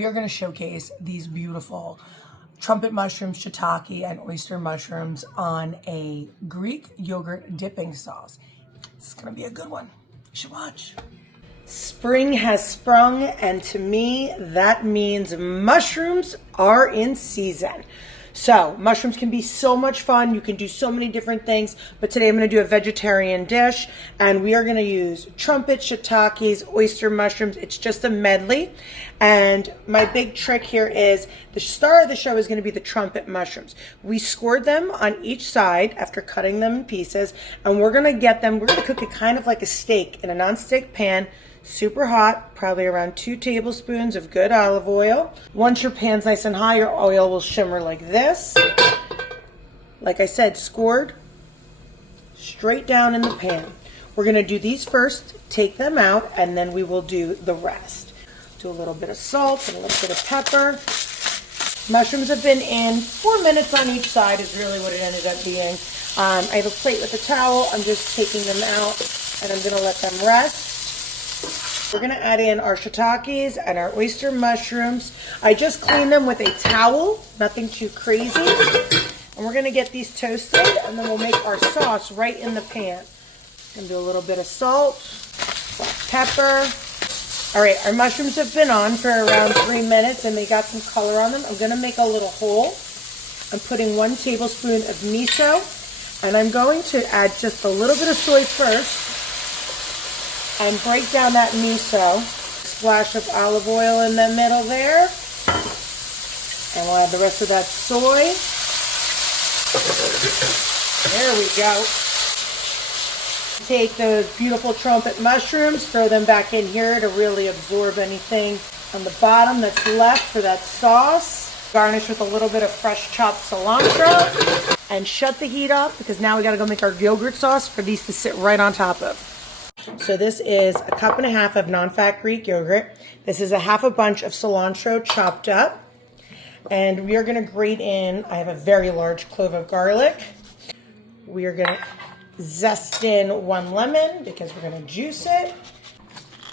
We are going to showcase these beautiful trumpet mushrooms, shiitake, and oyster mushrooms on a Greek yogurt dipping sauce. It's going to be a good one. You should watch. Spring has sprung, and to me, that means mushrooms are in season. So mushrooms can be so much fun. You can do so many different things, but today I'm going to do a vegetarian dish, and we are going to use trumpets, shiitakes, oyster mushrooms. It's just a medley, and my big trick here is the star of the show is going to be the trumpet mushrooms. We scored them on each side after cutting them in pieces, and we're going to cook it kind of like a steak in a non-stick pan. Super hot, probably around 2 tablespoons of good olive oil. Once your pan's nice and hot, your oil will shimmer like this. Like I said, scored straight down in the pan. We're going to do these first, take them out, and then we will do the rest. Do a little bit of salt and a little bit of pepper. Mushrooms have been in 4 minutes on each side is really what it ended up being. I have a plate with a towel. I'm just taking them out, and I'm going to let them rest. We're going to add in our shiitakes and our oyster mushrooms. I just cleaned them with a towel, nothing too crazy. And we're going to get these toasted, and then we'll make our sauce right in the pan. Going to do a little bit of salt, black pepper. All right, our mushrooms have been on for around 3 minutes, and they got some color on them. I'm going to make a little hole. I'm putting 1 tablespoon of miso, and I'm going to add just a little bit of soy first. And break down that miso. Splash of olive oil in the middle there. And we'll add the rest of that soy. There we go. Take those beautiful trumpet mushrooms, throw them back in here to really absorb anything on the bottom that's left for that sauce. Garnish with a little bit of fresh chopped cilantro. And shut the heat off because now we gotta go make our yogurt sauce for these to sit right on top of. So this is a 1.5 cups of non-fat Greek yogurt. This is a half a bunch of cilantro chopped up. And we are going to grate in, I have a very large clove of garlic. We are going to zest in 1 lemon because we're going to juice it.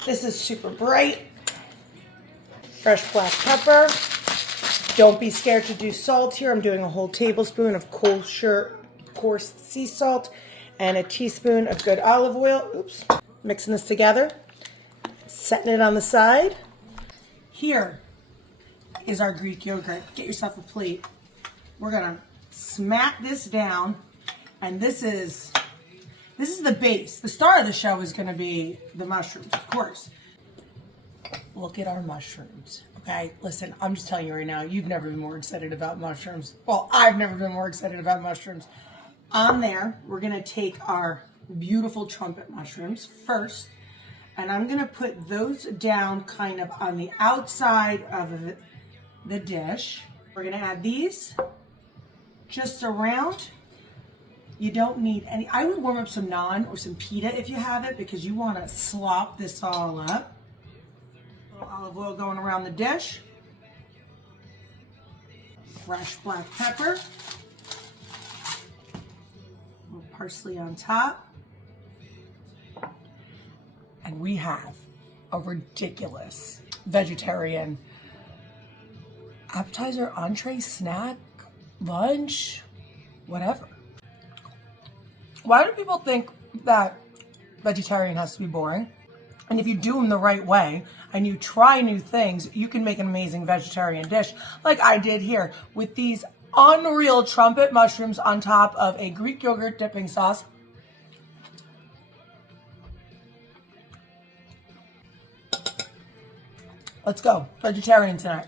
This is super bright. Fresh black pepper. Don't be scared to do salt here. I'm doing a whole tablespoon of coarse sea salt and a teaspoon of good olive oil. Oops. Mixing this together, setting it on the side. Here is our Greek yogurt. Get yourself a plate. We're gonna smack this down, and this is the base. The star of the show is gonna be the mushrooms, of course. Look at our mushrooms, okay? Listen, I'm just telling you right now, you've never been more excited about mushrooms. Well, I've never been more excited about mushrooms. On there, we're gonna take our beautiful trumpet mushrooms first, and I'm gonna put those down kind of on the outside of the dish. We're gonna add these just around. You don't need any, I would warm up some naan or some pita if you have it, because you wanna slop this all up. A little olive oil going around the dish. Fresh black pepper. Parsley on top. And we have a ridiculous vegetarian appetizer, entree, snack, lunch, whatever. Why do people think that vegetarian has to be boring? And if you do them the right way and you try new things, you can make an amazing vegetarian dish like I did here with these unreal trumpet mushrooms on top of a Greek yogurt dipping sauce. Let's go. Vegetarian tonight.